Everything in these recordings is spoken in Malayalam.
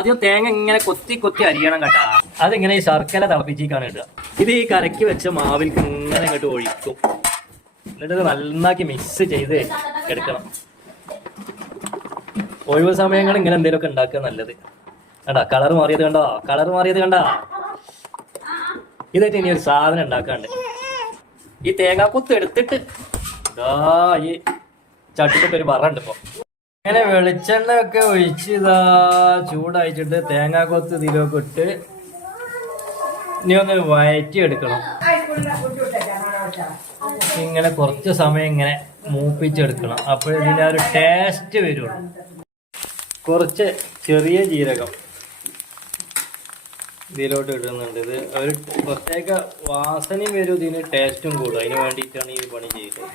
ആദ്യം തേങ്ങ ഇങ്ങനെ കൊത്തി കൊത്തി അരിയണം കേട്ടാ. അതിങ്ങനെ ഈ ശർക്കര തിളപ്പിച്ചിക്കാണ് ഇടുക. ഇത് ഈ കരക്കി വെച്ച മാവിൽ ഇങ്ങനെ ഇങ്ങോട്ട് ഒഴിക്കും. എന്നിട്ട് നന്നാക്കി മിക്സ് ചെയ്ത് എടുക്കണം. ഒഴിവ് സമയങ്ങൾ ഇങ്ങനെ എന്തെങ്കിലുമൊക്കെ ഉണ്ടാക്കുക നല്ലത്. കണ്ടാ കളർ മാറിയത് കണ്ടോ, കളർ മാറിയത് കണ്ടാ. ഇതായിട്ട് ഇനി ഒരു സാധനം ഉണ്ടാക്കാണ്ട്. ഈ തേങ്ങാക്കൊത്ത് എടുത്തിട്ട് ഈ ചട്ടിട്ട് ഒരു പറണ്ട് ഇപ്പൊ ഇങ്ങനെ വെളിച്ചെണ്ണ ഒക്കെ ഒഴിച്ച് ചൂടായിച്ചിട്ട് തേങ്ങാക്കൊത്ത് ഇതിലൊക്കെ ഇട്ട് ഇനി ഒന്ന് വഴറ്റി എടുക്കണം. ഇങ്ങനെ കുറച്ച് സമയം ഇങ്ങനെ മൂപ്പിച്ചെടുക്കണം. അപ്പോൾ ഇതിൻ്റെ ആ ഒരു ടേസ്റ്റ് വരുള്ളൂ. കുറച്ച് ചെറിയ ജീരകം ഇതിലോട്ട് ഇടുന്നുണ്ട്. ഇത് ഒരു പ്രത്യേക വാസനയും വരും, ഇതിന് ടേസ്റ്റും കൂടും. അതിന് വേണ്ടിയിട്ടാണ് ഈ പണി ചെയ്യുന്നത്.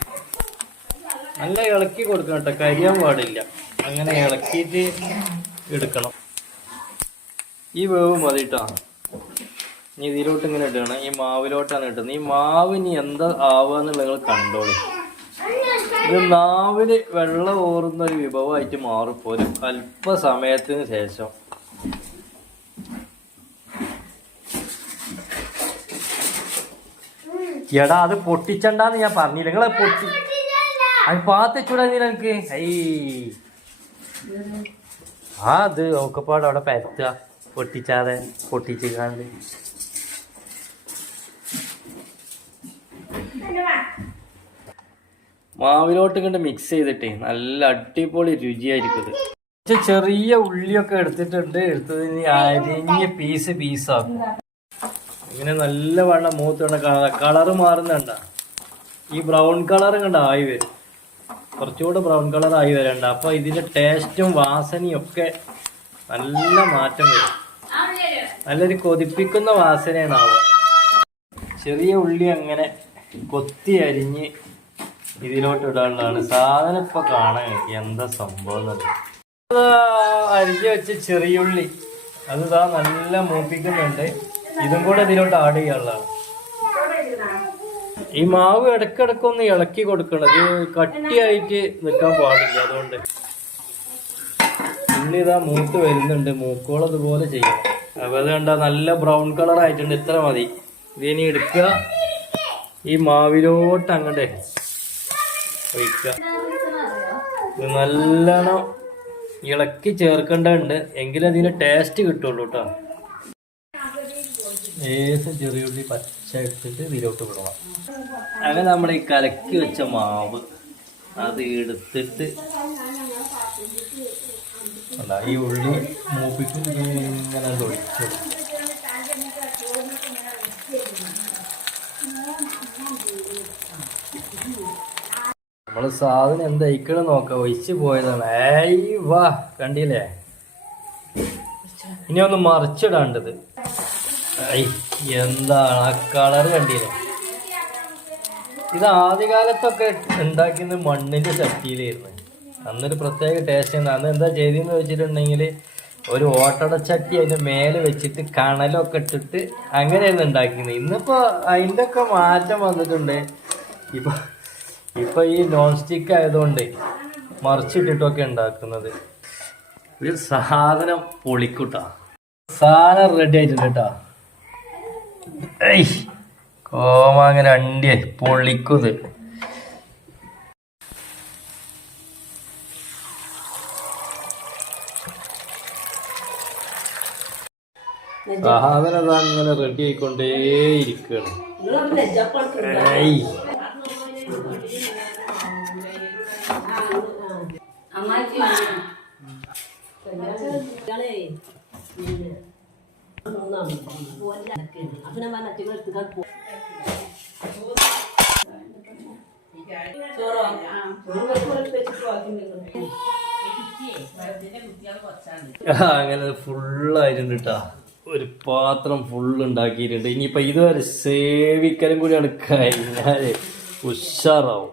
നല്ല ഇളക്കി കൊടുക്കണം കേട്ടോ, കരിയാൻ പാടില്ല. അങ്ങനെ ഇളക്കിയിട്ട് എടുക്കണം. ഈ വേവ് മതി കേട്ടോ. ഇനി ഇതിലോട്ട് ഇങ്ങനെ ഇടണം. ഈ മാവിലോട്ടാണ് ഇടുന്നത്. ഈ മാവ് ഇനി എന്താ ആവുക എന്നുള്ളത് നിങ്ങൾ കണ്ടോളൂ. ഇത് നാവില് വെള്ളം ഓറുന്ന ഒരു വിഭവമായിട്ട് മാറിപ്പോരും അല്പസമയത്തിന് ശേഷം. എടാ അത് പൊട്ടിച്ചണ്ടാന്ന് ഞാൻ പറഞ്ഞില്ല. നിങ്ങളെ പൊട്ടി അത് പാത്തച്ചൂടാ എനിക്ക്. അത് ഒക്കെപ്പാട് അവിടെ പരത്തുക, പൊട്ടിച്ചാതെ പൊട്ടിച്ചിക്കാണ്ട്. മാവിലോട്ട് കണ്ട് മിക്സ് ചെയ്തിട്ടേ നല്ല അടിപൊളി രുചിയായിരിക്കും. ഇത് ചെറിയ ഉള്ളിയൊക്കെ എടുത്തിട്ടുണ്ട്. എടുത്തതിന് അരിഞ്ഞ് പീസാക്കും. ഇങ്ങനെ നല്ല വണ്ണം മൂത്ത് കളറ് മാറുന്നുണ്ട. ഈ ബ്രൗൺ കളർ കണ്ട ആയി വരും. കുറച്ചുകൂടെ ബ്രൗൺ കളർ ആയി വരണ്ട. അപ്പൊ ഇതിന്റെ ടേസ്റ്റും വാസനയും ഒക്കെ നല്ല മാറ്റം വരും. നല്ലൊരു കൊതിപ്പിക്കുന്ന വാസനയാണ് ആവുക. ചെറിയ ഉള്ളി അങ്ങനെ കൊത്തി അരിഞ്ഞ് ഇതിലോട്ട് ഇടാനുള്ളതാണ്. സാധനം ഇപ്പൊ കാണാൻ എന്താ സംഭവം. അരിഞ്ഞ് വെച്ച ചെറിയുള്ളി അത് നല്ല മൂപ്പിക്കുന്നുണ്ട്. ഇതും കൂടെ ഇതിലോട്ട് ആഡ് ചെയ്യാനുള്ളതാണ്. ഈ മാവ് ഇടക്കിടക്കൊന്ന് ഇളക്കി കൊടുക്കണം. ഇത് കട്ടിയായിട്ട് നിൽക്കാൻ പാടില്ല. അതുകൊണ്ട് ഉള്ളി മൂത്ത് വരുന്നുണ്ട്. മൂക്കോളം അതുപോലെ ചെയ്യണം. അപ്പൊ അത് കണ്ട നല്ല ബ്രൗൺ കളർ ആയിട്ടുണ്ട്. ഇത്ര മതി. ഇതിനി എടുക്കുക, ഈ മാവിലോട്ട് അങ്ങോട്ട് ഒഴിക്കുക. നല്ലോണം ഇളക്കി ചേർക്കേണ്ടതുണ്ട്. എങ്കിലും അതിന് ടേസ്റ്റ് കിട്ടുള്ളൂ കേട്ടോ. ലേശം ചെറിയുള്ളി പച്ച എടുത്തിട്ട് ഇതിലോട്ട് വിടണം. അങ്ങനെ നമ്മൾ ഈ കലക്കി വെച്ച മാവ് അത് എടുത്തിട്ട് ഈ ഉള്ളി മൂപ്പിച്ചിട്ട് ഇങ്ങനെ ഒഴിച്ചു. നമ്മള് സാധനം എന്താ ഇക്കടെ നോക്കാം. ഒഴിച്ച് പോയതാണ്. വാ കണ്ടില്ലേ. ഇനി ഒന്ന് മറിച്ചിടാണ്ടത്. എന്താണ് ആ കളർ കണ്ടില്ലേ. ഇത് ആദ്യകാലത്തൊക്കെ ഉണ്ടാക്കിയത് മണ്ണിന്റെ ചട്ടിയിലായിരുന്നു. അന്നൊരു പ്രത്യേക ടേസ്റ്റ് ആണ്. അന്ന് എന്താ ചെയ്തെന്ന് വെച്ചിട്ടുണ്ടെങ്കിൽ ഒരു ഓട്ടടച്ചട്ടി അതിന്റെ മേലെ വെച്ചിട്ട് കണലൊക്കെ ഇട്ടിട്ട് അങ്ങനെയാണ് ഉണ്ടാക്കുന്നത്. ഇന്നിപ്പോ അതിൻ്റെ ഒക്കെ മാറ്റം വന്നിട്ടുണ്ട്. ഇപ്പൊ ഈ നോൺ സ്റ്റിക്ക് ആയതുകൊണ്ട് മറിച്ചിട്ടിട്ടൊക്കെ ഉണ്ടാക്കുന്നത്. ഒരു സാധനം പൊളിക്കൂട്ടാ. സാധനം റെഡി ആയിട്ടുണ്ട് കേട്ടാ. കോമാങ്ങനെ അണ്ടിയെ പൊളിക്കുത്. സാധനം അങ്ങനെ റെഡി ആയിക്കൊണ്ടേയിരിക്കുകയാണ്. അങ്ങനെ ഫുള്ളായിട്ടുണ്ട് കേട്ടാ. ഒരു പാത്രം ഫുള്ള് ഉണ്ടാക്കിയിട്ടുണ്ട്. ഇനിയിപ്പോ ഇതുവരെ സേവിക്കലും കൂടിയാണ് കഴിഞ്ഞാല് ഉഷാറാവും.